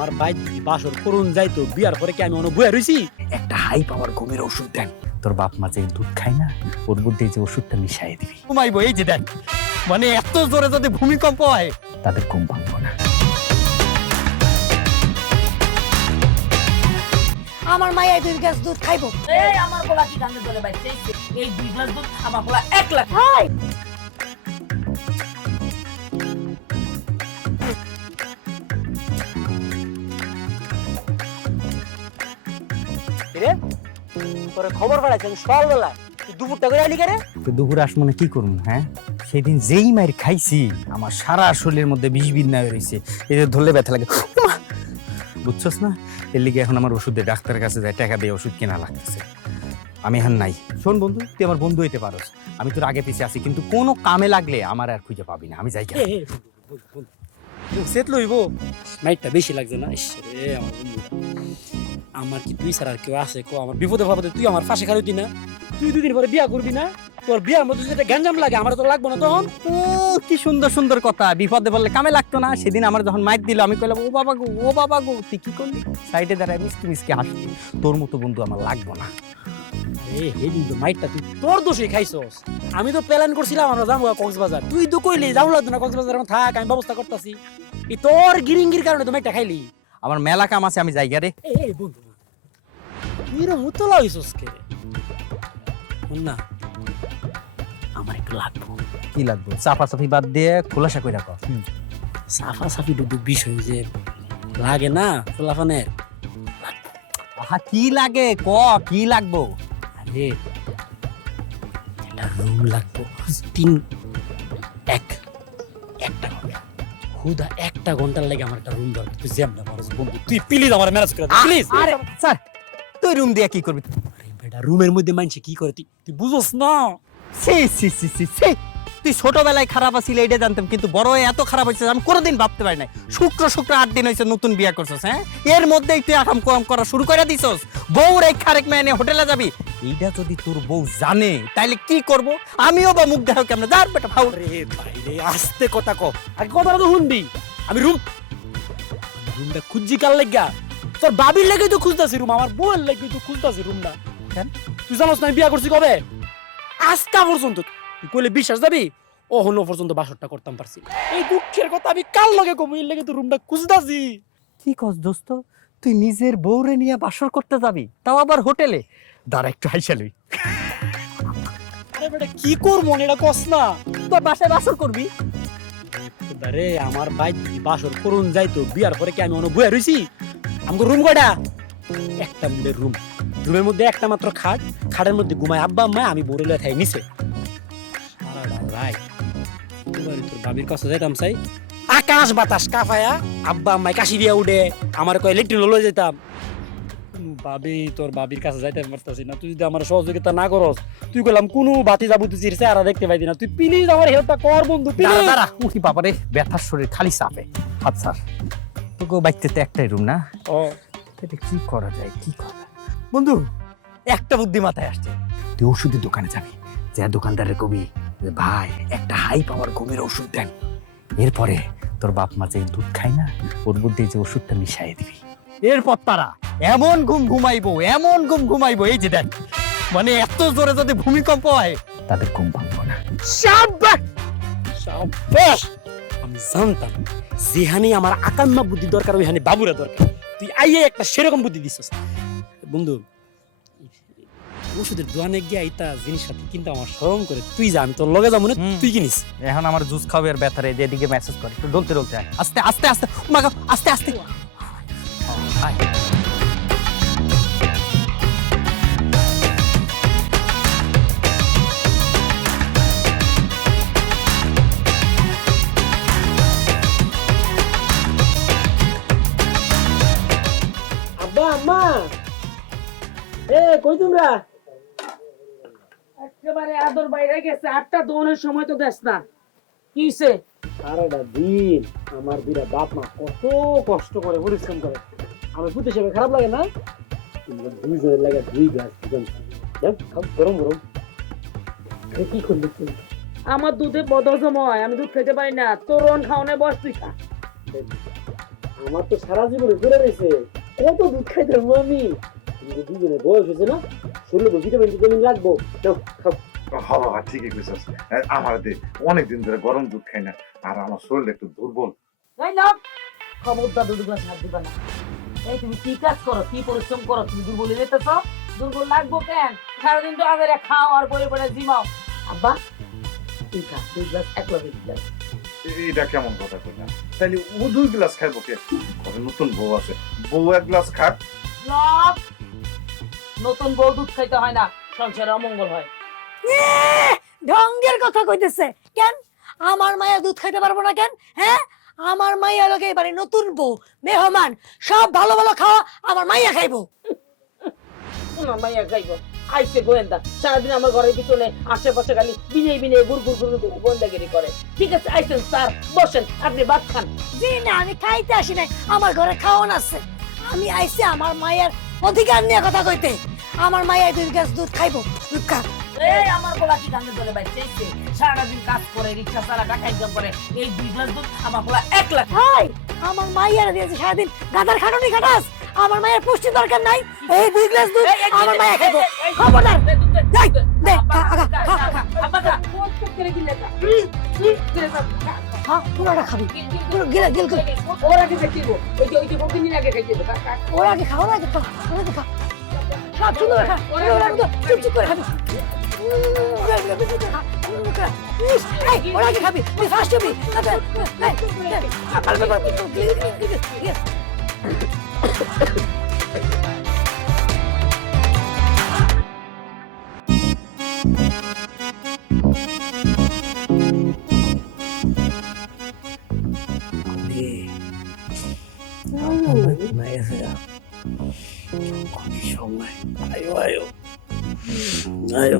আমার বাইক বাসর করুন যাইতো বিয়ার পরে কি আমি অনেক বইয়া রইছি একটা হাই পাওয়ার ঘুমের ওষুধ দেন। তোর বাপ মা যে দুধ খায় না, ওর মধ্যে যে ওষুধটা মিশাই দিবি। ঘুমাইবো এই যে দেখ, মানে এত জোরে যদি ভূমিকম্প হয় তাদের ঘুম ভাঙবো না। আমার মাইয়া 2 গ্লাস দুধ খাইবো। এই আমার বলা কি গাঙ্গে চলে বাইছে এই 2 গ্লাস দুধ আমার বলা 1 লাখ। হাই রে তোর খবর পাঠাইছেন সকালবেলা তুই দুপুরটা করে আইলি কেরে? তো দুপুর আসমনে কি করুন? হ্যাঁ, সেদিন যেই মায়ের খাইছি আমার সারা শরীরের মধ্যে বিষ বিন্না হয়েছে, এদের ধরলে ব্যথা লাগে। উমা! বুঝছস না, এর লিগে এখন আমার ওষুধের ডাক্তারের কাছে যায় টাকা দিয়ে ওষুধ কেনা লাগতেছে। আমি এখন নাই। শোন বন্ধু, তুই আমার বন্ধু হইতে পারোস, আমি তোর আগে পিছিয়ে আছি, কিন্তু কোনো কামে লাগলে আমার আর খুঁজে পাবি না। আমি যাই কেন? সেট লইব মাইটটা বেশি লাগছে না? ইস রে আমার বন্ধু, আমার কি তুই ছাড়া আর কেউ আছে কো? আমার বিপদে বিপদে তুই আমার পাশে খালি না? তুই 2 দিন পরে বিয়া করবি না? তোর বিয়ার মধ্যে যদি গ্যাঞ্জাম লাগে আমার তো লাগবো না তখন? ও কি সুন্দর সুন্দর কথা, বিপদে বললে কামে লাগতো না। সেদিন আমার যখন মাইর দিল আমি কইলাম ও বাবা গো, ও বাবা গো। তুই কি করলি? সাইডে দাঁড়ায় মিষ্টি মিষ্টি হাসলি। তোর মতো বন্ধু আমার লাগবো না। আরে হেদিন তো মাইটটা তুই তোর দোষে খাইছস। আমি তো প্ল্যান করছিলাম আমরা যাবো কক্সবাজার, তুই তো কইলি যাবো লাগতো না কক্সবাজার, আমি থাক আমি ব্যবস্থা করতেছি। এই তোর গিরিঙ্গির কারণে তো মাইটটা খাইলি। আমার মেলা কাম আছে, আমি যাইগা রে। এই বন্ধু তুই রে মুতলা হইছস কে? শুন না, আমার একটু লাগবো। কি লাগবে? চাপা চাপি বাদ দিয়ে খোলাসা কইরা কর। সাফা সাফি দুটো বিষয় যে লাগে না ফুলাফানের। আহা কি লাগে ক, কি লাগবো? আরে একটা রুম লাগবো 1 ঘন্টা হুদা 1 ঘন্টার লাগে আমার একটা রুম দরকার। তুই যেমন পারস বন্ধু, তুই প্লিজ আমার ম্যানেজ করে দে প্লিজ। আরে স্যার, তুই রুম দিয়া কি করবি? আরে বেটা রুমের মধ্যে মানুষে কি করে তুই বুঝছস না? সি সি সি সি সি, তুই ছোটবেলায় খারাপ আছিস এইটা জানতাম, কিন্তু বড় হয়ে এত খারাপ হয়েছে আমি কোনোদিন ভাবতে পারি নাই। শুক্র 8 দিন হয়েছে নতুন বিয়া করছস। হ্যাঁ, এর মধ্যেই তুই আকাম কম করা শুরু করে দিছস। বউ রেখা আরেক মেয়ে নিয়ে হোটেলে যাবি, এইটা যদি তোর বউ জানে তাইলে কি করব? আমিও বা মুখ দেখাও কেমন? যার বেটা ফাউল। আরে ভাই রে আস্তে কথা কও, আগে কথাটা তো শুনবি। আমি রুমটা খুঁজছি কার লাগা? তোর বাবির লাগেই তো খুঁজতাছি রুম, আমার বউয়ের লাগেই তো খুঁজতাছি রুমটা। কেন? তুই জানোস না আমি বিয়া করছি কবে? আজকা পর্যন্ত তুই কইলে বিশ্বাস যাবি? ও হলো পর্যন্ত বাসরটা করতাম পারছি। এই দুঃখের কথা আমি কার লগে কম, এর লাগে তো রুমটা খুঁজতাছি। কি কস দোস্ত, তুই নিজের বউরে নিয়ে বাসর করতে যাবি, তাও আবার হোটেলে? দাঁড়া একটু হাইসালই। আরে বেটা কি করবো এটা কস না? তোর বাসায় বাসর করবি? আরে আমার বাইক বাসর করুন যাইতো বিয়ার পরে কি আমি অনেক বইয়া রইছি? আমগো রুম কয়টা? একটা মুডের রুম, রুমের মধ্যে একটা মাত্র খাট, খাটের মধ্যে ঘুমায় আব্বা আম্মা, আমি বড় লয়ে থাই নিচে। সারাটা রাত এবারে তোর বাবির কাছে যাইতাম চাই, আকাশ বাতাস কাঁপায়া আব্বা আম্মাই কাশি দিয়া উঠে আমার কয় লেট্রিন লয়ে যেতাম। ভাবি তোর বাবির কাছে যাইতে পারতাছি না, তুই যদি আমার সহযোগিতা না করস, তুই কইলাম কোনো বাতি যাবো তুই চেহারা দেখতে পাইতি না, তুই প্লিজ আমার হেল্পটা কর বন্ধু দাঁড়া প্লিজ। দাঁড়া, উঠি বাবারে, ব্যথার শরীর খালি চাপে। আচ্ছা তোকে বাইতে তো একটাই রুম না? ও এটা কি করা যায়, কি করা যায়? বন্ধু, একটা বুদ্ধি মাথায় আসছে। তুই ওষুধের দোকানে যাবি, যে দোকানদারের কবি যে ভাই একটা হাই পাওয়ার ঘুমের ওষুধ দেন। এরপরে তোর বাপ মা যে দুধ খায় না, ওর মধ্যে যে ওষুধটা মিশাই দিবি। এরপর তারা এমন ঘুম ঘুমাইবো, এমন ঘুম ঘুমাইবো, এই যে দেখ, মানে এত জোরে যদি ভূমিকম্প হয় তাদের ঘুম ভাঙবো না। শাবাশ শাবাশ, আমি জানতাম যেখানে আমার আকাম্মা বুদ্ধি দরকার ওইখানে বাবুরা দরকার। তুই আইয়ে একটা সেরকম বুদ্ধি দিছস বন্ধু। ওষুধের দোকানে গিয়ে এইটা জিনিসপাতি কিন্তু আমার শরম করে, তুই যা আমি তোর লগে যাবো না, তুই কিনিস। এখন আমার জুস খাবে আর ব্যথারে যেদিকে মেসেজ করে একটু ডলতে ডলতে আয়। আস্তে আস্তে আস্তে মাগো, আস্তে আস্তে আয়। আব্বা আম্মা এ কই তোমরা? একেবারে আদর বাইরে গেছে, 8টা দোনের সময় তো দেস না। কি হইছে? সারাটা দিন আমার দুইটা বাপ মা কত কষ্ট করে পরিশ্রম করে, আমার পুতে হিসেবে খারাপ লাগে না? তোমরা দুইজনের লাগে 2 গ্লাস দিবেন, খাও গরম গরম। কি করলি তুই? আমার দুধে বদহজম হয়, আমি দুধ খেতে পারি না। তোর রন খাওয়ানোর বয়স তুই খা। আমার তো সারা জীবনে ঘুরে রয়েছে, কত দুধ খাইতে পারবো আমি? কিন্তু দুজনে বয়স হয়েছে না, শরীরে ভিটামিন টিটামিন লাগবো। নাও, খাও। হ্যাঁ বাবা ঠিকই কইছস। আমার অনেকদিন ধরে গরম দুধ খাই না, আর আমার শরীরটা একটু দুর্বল। এই নাও, খবরদার দুধ গ্লাস হাত দিবা না। এই তুমি কি কাজ করো, কি পরিশ্রম করো, তুমি দুর্বল হয়ে যেতেছ? দুর্বল লাগবো কেন? সারাদিন তো আগে খাও আর বই পড়ে জিমাও। আব্বা তুই খা, 2 গ্লাস এক লগে দিলাম। এটা কেমন কথা কইলা? তাইলে ও 2 গ্লাস খাইবো কে? ঘরে নতুন বউ আছে, বউ 1 গ্লাস খাক। লক, নতুন বউ দুধ খাইতে হয় না, সংসারে অমঙ্গল হয়। ঢঙ্গের কথা কইতেছে কেন? আমার মায়া দুধ খাইতে পারবো না কেন? হ্যাঁ, আমার মাইয়া লোকে এবারে নতুন বউ, মেহমান, সব ভালো ভালো খাওয়া আমার মাইয়া খাইবো। আমার মাইয়া খাইবো আইসে গোয়েন্দা, সারাদিন আমার ঘরের পিছনে আশেপাশে খালি বিনে বিনে গুড় গুড় গুড় গুড় গোয়েন্দাগিরি করে। ঠিক আছে, আইসেন স্যার, বসেন, আপনি ভাত খান। জি না, আমি খাইতে আসি নাই, আমার ঘরে খাওয়ান আছে। আমি আইছি আমার মায়ের অধিকার নিয়ে কথা কইতে। আমার মাইয়া 2 গ্লাস দুধ খাইবো, দুধ খা। এই আমার পোলা কি গানে ধরে বাইতেছে, সারাদিন কাজ করে, রিক্সা চালা, টাকা ইনকাম করে, এই 2 গ্লাস দুধ আমার পোলা 1 লাখ। হাই, আমার মাইয়ার দিয়েছে সারাদিন গাদার খাটুনি খাটাস। আমার মায়ের পুষ্টি দরকার নাই, এই 2 গ্লাস দুধ আমার মাইয়া খাইবো। খবরদার, যাই, দে, খা, খা, খা, খা। আব্বা খা, কোন করে কি লেখা? খা, পুরোটা খাবি, পুরো গিলা গিল করে। ওরা কি দেখবো? ওই যে প্রতিদিন আগে খাইতে খা খা। ওরা আগে খা, ওরা আগে খা, ওরা আগে খা। সব সুন্দর করে খা, ওরা আগে তো চুপ করে খাবি। ওরা আগে খাবি, তুই ফার্স্ট হবি। সময় আয়ো আয়ো আয়ো